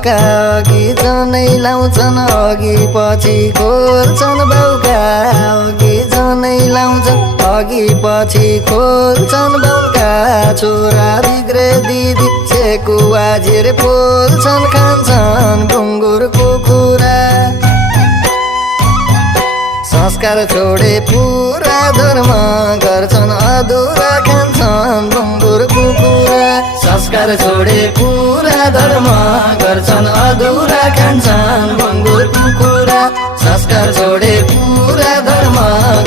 बाउका अघि जनै लाउँछन् अघि पछि खोल्छन् बाउका अघि जनै लाउँछन् अघि पछि खोल्छन् बाउका छोरा बिग्रे दिदी सेकुवा झिर पोल्छन् खान्छन् ढुङ्गुर कुखुरा संस्कार छोडे पुरा धर्म गर्छन् अधुरा खान्छन् ढुङ्गुर कुखुरा संस्कार छोडे पुरा धर्म गर्छन् अधुरा खान्छन् ढुङ्गुर कुखुरा संस्कार छोडे पुरा धर्म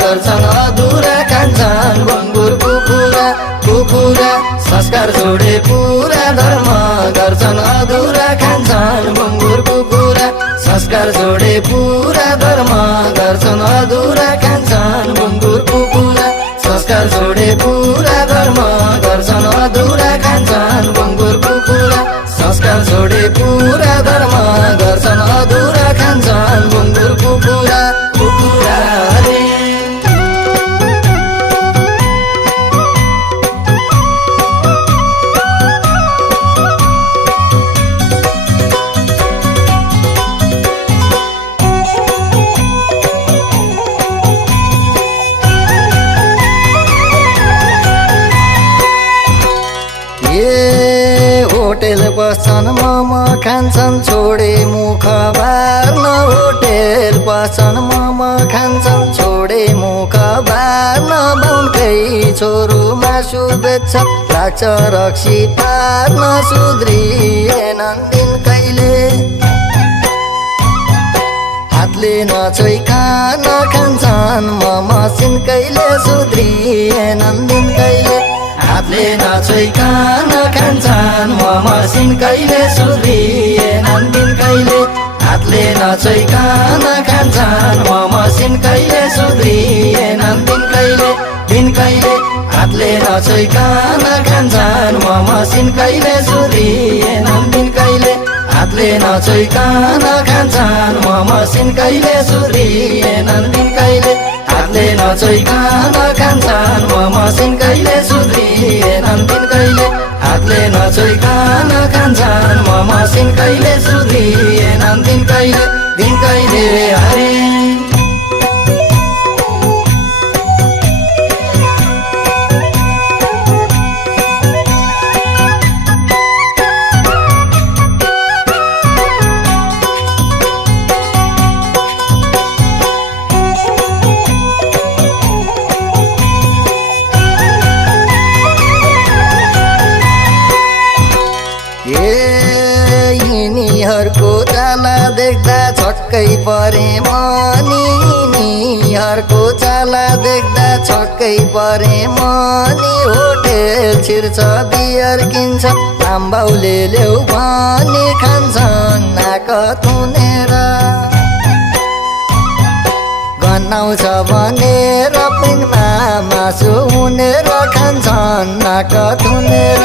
गर्छन् अधुरा खान्छन् ढुङ्गुर कुखुरा कुखुरा संस्कार छोडे पुरा धर्म गर्छन् अधुरा खान्छन् ढुङ्गुर कुखुरा संस्कार छोडे पुरा धर्म गर्छन् अधुरा खान्छन् ढुङ्गुर कुखुरा संस्कार छोडे पुरा धर्म गर्छन् अधुरा खान्छन् ढुङ्गुर कुखुरा संस्कार छोडे पुरा धर्म गर्छन् अधुरा खान्छन् ढुङ्गुर कुखुरा कुखुरा रे होटेल बस्छन् मोमो खान्छन् छोडे मुख बार्न होटेल बस्छन् मोमो खान्छन् छोडे मुख बार्न बाउकै छोरो मासु बेच्छ लाग्छ रक्सी पार्न सुध्रिएनन् दिन कहिले हातले नछोइ खान खान्छन् मसिन कहिले सुध्रिएनन् दिन कहिले हातले नछोइ खान खान्छन् मसिन कहिले सुध्रिएनन् दिन कहिले हातले नछोइ खान खान्छन् मसिन कहिले सुध्रिएनन् दिन कहिले हातले नछोइ खान खान्छन् मसिन कहिले सुध्रिएनन् दिन कहिले हातले नछोइ खान खान्छन् मसिन कहिले सुध्रिएनन् दिन कहिले हातले नछोइ खान खान्छन् मसिन कहिले सुध्रिएनन् दिन कहिले हातले नछोइ खान खान्छन् मसिन कहिले सुध्रिएनन् दिन कहिले हरे यिनीहरूको चाला देख्दा छक्कै परे यिनीहरूको चाला देख्दा छक्कै परे मनी होटेल छिर्छ बियर किन्छ आम्बाउले ल्याउ भनी खान्छन् नाक थुनेर गनाउँछ भनेर पिनमा मासु हुनेर खान्छन् नाक थुनेर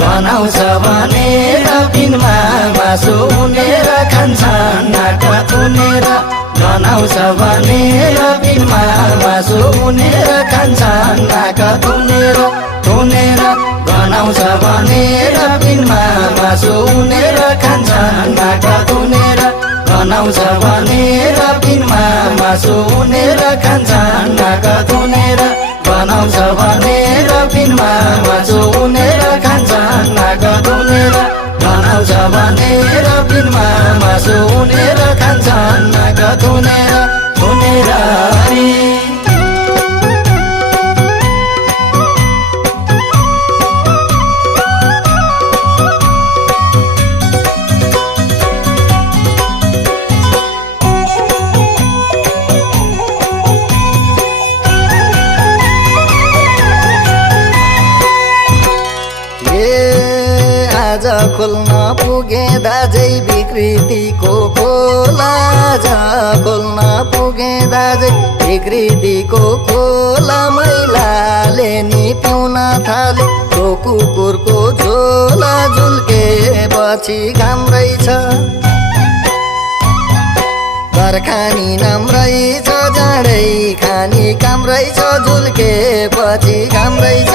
गनाउँछ भनेर पिनमा मासु हुनेर खान्छन् नाक थुनेर गनाउँछ भनेर पिनमा मासु हुनेर खान्छन् नाक थुनेर गनाउँछ भनेर पिनमा मासु हुनेर खान्छन् नाक थुनेर गनाउँछ भनेर पिनमा मासु हुनेर खान्छन् नाक थुनेर गनाउँछ भनेर पिनमा मासु हुनेर खान्छन् नाक थुनेर गनाउँछ भनेर पिनमा मासु हुनेर खान्छन् नाक थुनेर रे आज खोल्न पुगे दाजै विकृतिको खोला आज खोल्न पुगे दाजै विकृतिको खोला मैलाले नि पिउन थाले तो कुकुरको झोला झुल्के पछि घाम रहेछ घर खानी नाम रहेछ जाँडै खानी काम रहेछ झुल्के पछि घाम रहेछ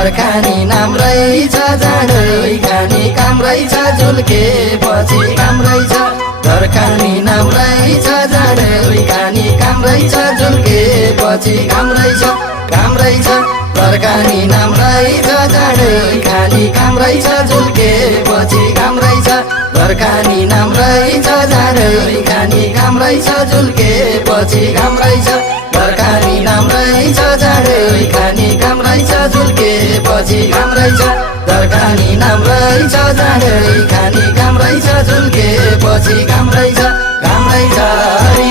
घरखानी नाम रहेछ जाँडै खाने काम रहेछ झुल्केपछि काम रहेछ घरखानी नाम रहेछ जाँडै खाने काम रहेछ झुल्केपछि काम रहेछ घरखानी नाम रहेछ जाँडै खाने काम रहेछ झुल्केपछि काम रहेछ घरखानी नाम रहेछ जाँडै खाने काम रहेछ झुल्केपछि काम रहेछ घरखानी नाम रहेछ जाँडै खाने काम रहेछ झुल्केपछि काम रहेछ घरखानी नाम रहेछ जाँडै खाने काम रहेछ झुल्केपछि काम रहेछ हरि।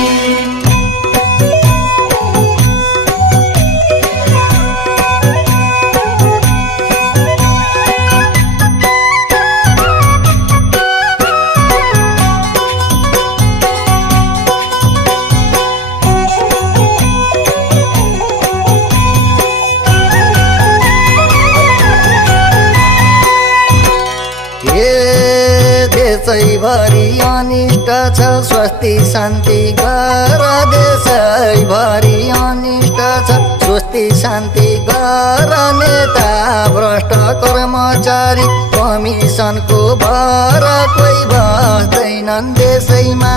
देशैभरि अनिष्ट छ स्वस्ति शान्ति गर देशैभरि अनिष्ट छ स्वस्ति शान्ति गर नेता भ्रष्ट कर्मचारी कमिसनको भर कोही बस्दैनन् देशैमा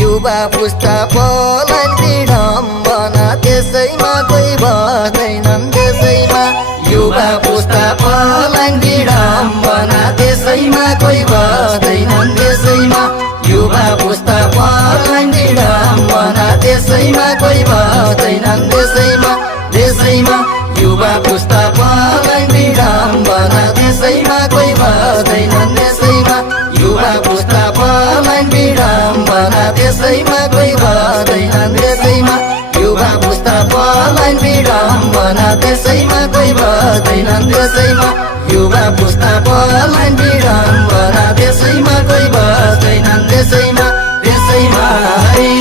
युवा पुस्ता पलायन विडम्बना त्यसैमा कोही बस्दैनन् देशैमा युवा पुस्ता पलायन विडम्बना त्यसैमा कोही बस्दैनन् देशैमा युवा पुस्ता पलायन विडम्बना त्यसैमा कोही बस्दैनन् देशैमा युवा पुस्ता पलायन विडम्बना त्यसैमा कोही बस्दैनन् देशैमा युवा पुस्ता पलायन विडम्बना त्यसैमा कोही बस्दैनन् देशैमा युवा पुस्ता पलायन विडम्बना त्यसैमा कोही बस्दैनन् देशैमा युवा पुस्ता पलायन विडम्बना त्यसैमा कोही बस्दैनन् देशैमा हरि।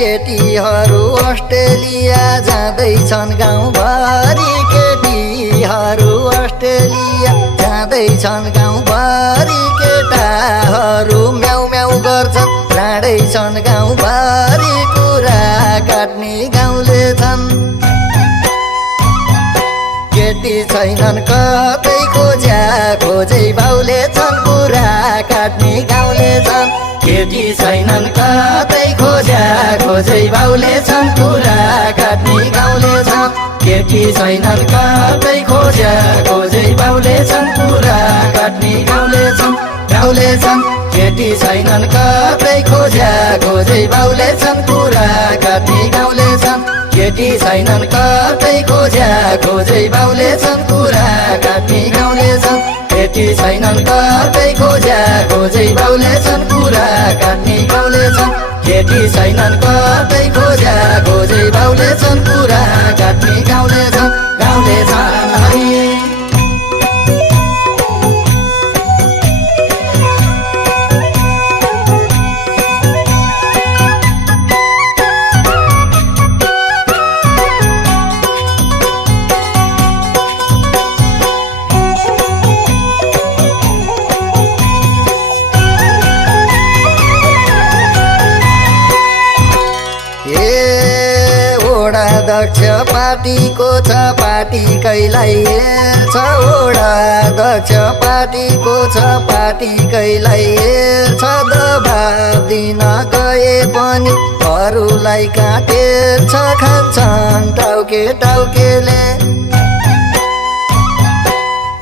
केटीहरू अस्ट्रेलिया जाँदैछन् गाउँभरि केटीहरू अस्ट्रेलिया जाँदैछन् गाउँभरि केटाहरू म्याउ म्याउ गर्छन् जाँदैछन् गाउँभरि कुरा काट्ने गाउँले छन् केटी छैनन् कतै खोजै बाउले छन् कुरा काट्ने गाउँले छन् केटी छैनन् कतै खोजै बाउले छन् कुरा काट्ने गाउँले छन् केटी छैनन् कतै खोजै बाउले छन् कुरा काट्ने गाउँले छन् केटी छैनन् कतै खोजै बाउले छन् कुरा काट्ने गाउँले छन् केटी छैनन् कतै खोजै बाउले छन् कुरा काट्ने गाउँले छन् केटी छैनन् कतै खोजै बाउले छन् कुरा काट्ने गाउँले छन् केटी छैनन् कतै खोजै बाउले छन् कुरा काट्ने गाउँले छन् हरि। अध्यक्ष पार्टीको छ पार्टी कैलाई हेर्छ अध्यक्ष पार्टीको छ पार्टी कैलाई हेर्छ दबाब दिन गए पनि अरूलाई काटेर खान्छन् टाउकेले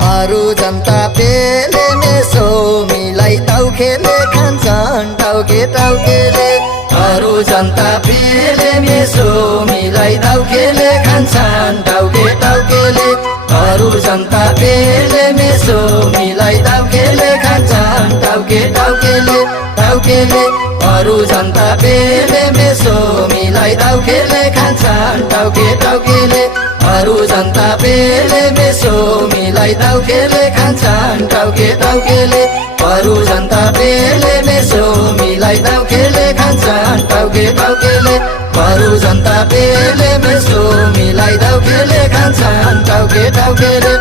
अरू जनता पेले मेसो मिलाई टाउकेले खान्छन् टाउकेले अरू जनता पेले मेसो मिलाई टाउकेले खान्छन् टाउकेले अरू जनता पेले मेसो मिलाई टाउकेले खान्छन् टाउकेले अरू जनता पेले मेसो मिलाई टाउकेले खान्छन् टाउकेले अरू जनता पेले मेसो मिलाई मिलाई दाउकेले खान्छन् टाउके टाउकेले अरू जनता बेले मेसो मिलाई दाउकेले खान्छन् टाउके टाउकेले अरू जनता बेले मेसो मिलाई दाउकेले खान्छन् टाउके टाउकेले